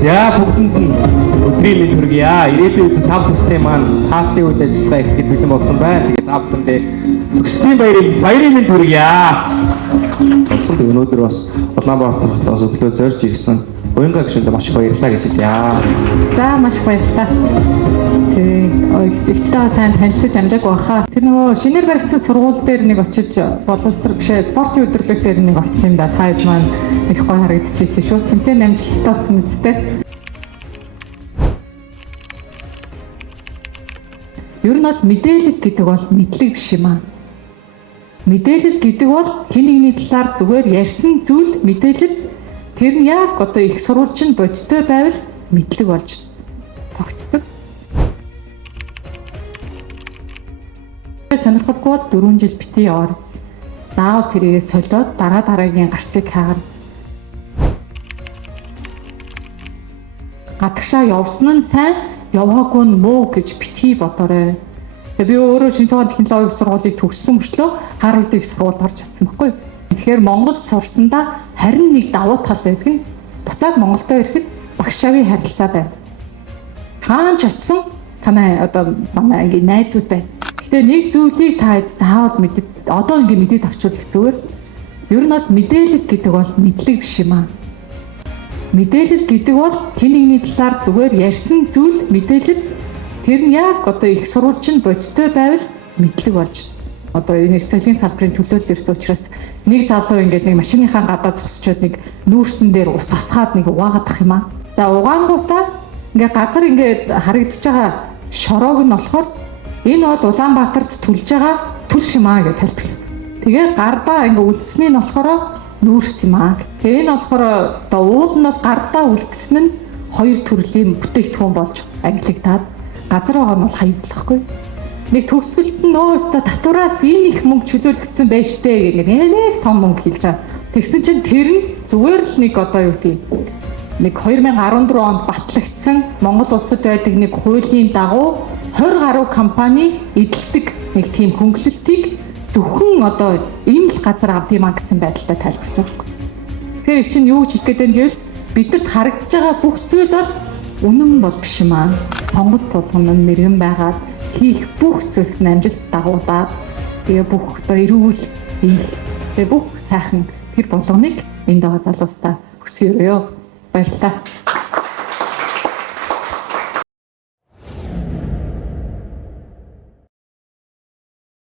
За бүгдэнд нь өдрийн мэнд хүргье. Ирээдүйн эзэн тав төслийн маань таалтын үйл ажиллагаа ихэд бэлэн болсон байна. Тэгээд тав бүхэндээ төслийн баярын мэнд хүргье. Болсон өнөөдөр бас Улаанбаатар хотоос өглөө зорж ирсэн Буянга гишүүндээ маш их баярлалаа гэж хэлье. За маш их баярлалаа. Игчтэйгээ сайн танилцаж амжаагүй баха. Тэр нөгөө шинээр баригдсан сургууль дээр нэг очиж боловсрол бишээ спортын өдрөлөг дээр нэг очсон юм да. Та хэд маань их гоё харагдчихсэн шүү. Тэмцээн амжилттай болсон үстэй. Ер нь бол мэдээлэл гэдэг бол мэдлэг биш юм аа. Мэдээлэл гэдэг бол хэн нэгний талаар зүгээр ярьсан зүйл мэдээлэл тэр нь яг одоо их сурвалжинд бодиттой байвал мэдлэг болж тогтдог. Сонирхолгүй 4 жил битгий яваар заавал тэрийгээ солиод дараагийн гарцыг хаагаар гадагшаа явсан нь сайн, яваагүй нь муу гэж битгий бодоорой. Би өөрөө шинэ тухайн технологийн сургуулийг төгссөн мөртлөө Харвард их сургуульд орж чадсан байхгүй. Тэгэхээр Монголд сурсандаа харин нэг давуу тал байдаг нь буцаад Монголдо ирэхэд багшаавын харилцаа байна. Хаанч очсон танай одоо манай ангийн найзууд байна. Гэтэ нэг зүйлийг та заавал мэдээд одоо ингээ мэдээд авчруулах зүгээр. Ер нь бол мэдээлэл гэдэг бол мэдлэг биш юм аа. Мэдээлэл гэдэг бол хэн нэгний талаар зүгээр ярьсан зүйл мэдээлэл тэр нь яг одоо их сурвалжинд бодиттой байвал мэдлэг болж. Одоо энэ социалын салбарын төлөөлөл ирсэн учраас нэг залуу ингээд нэг машиныхаа гадаа зогсчод нэг нүүрсэн дээр ус асгаад нэг угаагаадах юм аа. За угаангуудаа ингээд газар ингээд харагдаж байгаа шороог нь болохоор энэ бол Улаанбаатарт түлж байгаа түл шимаа гэж тайлбарлав. Тэгээ гардаа ингээ үлдсэний нь болохоор нүүрс юм аа. Тэгээ энэ болохоор одоо уул нь бол гардаа үлдсэн нь хоёр төрлийн бүтээгдэхүүн болж ангилагдаад газар байгаа нь бол хаягдлахгүй. Нэг төгсгөлт нь өөстө татвараас энэ их мөнгө чөлөөлөгдсөн байж тээ гэх нэг том мөнгө хэлж байгаа. Тэгсэн чинь тэр нь зүгээр л нэг одоо юу гэдэг нэг 2014 онд батлагдсан Монгол улсад байдаг нэг хуулийн дагуу 20 гаруй компани эдэлдэг нэг тийм хөнгөлөлтийг зөвхөн одоо энэ л газар авд юмаа гэсэн байдалтай тайлбарлаж байгаа. Тэгэхээр чинь юу гэж хэлэх гээд байна гэвэл бидэрт харагдаж байгаа бүх зүйл бол үнэн бол биш юм аа. Сонголт тулгын нь мэрэгэн байгаад хийх бүх зүйлс нь амжилт дагуулаад тэгээ бүх одоо эрүүл хийх тэгээ бүх сайхан тэр болгоныг энд байгаа залуустаа хүсье өрөө. Баярлалаа.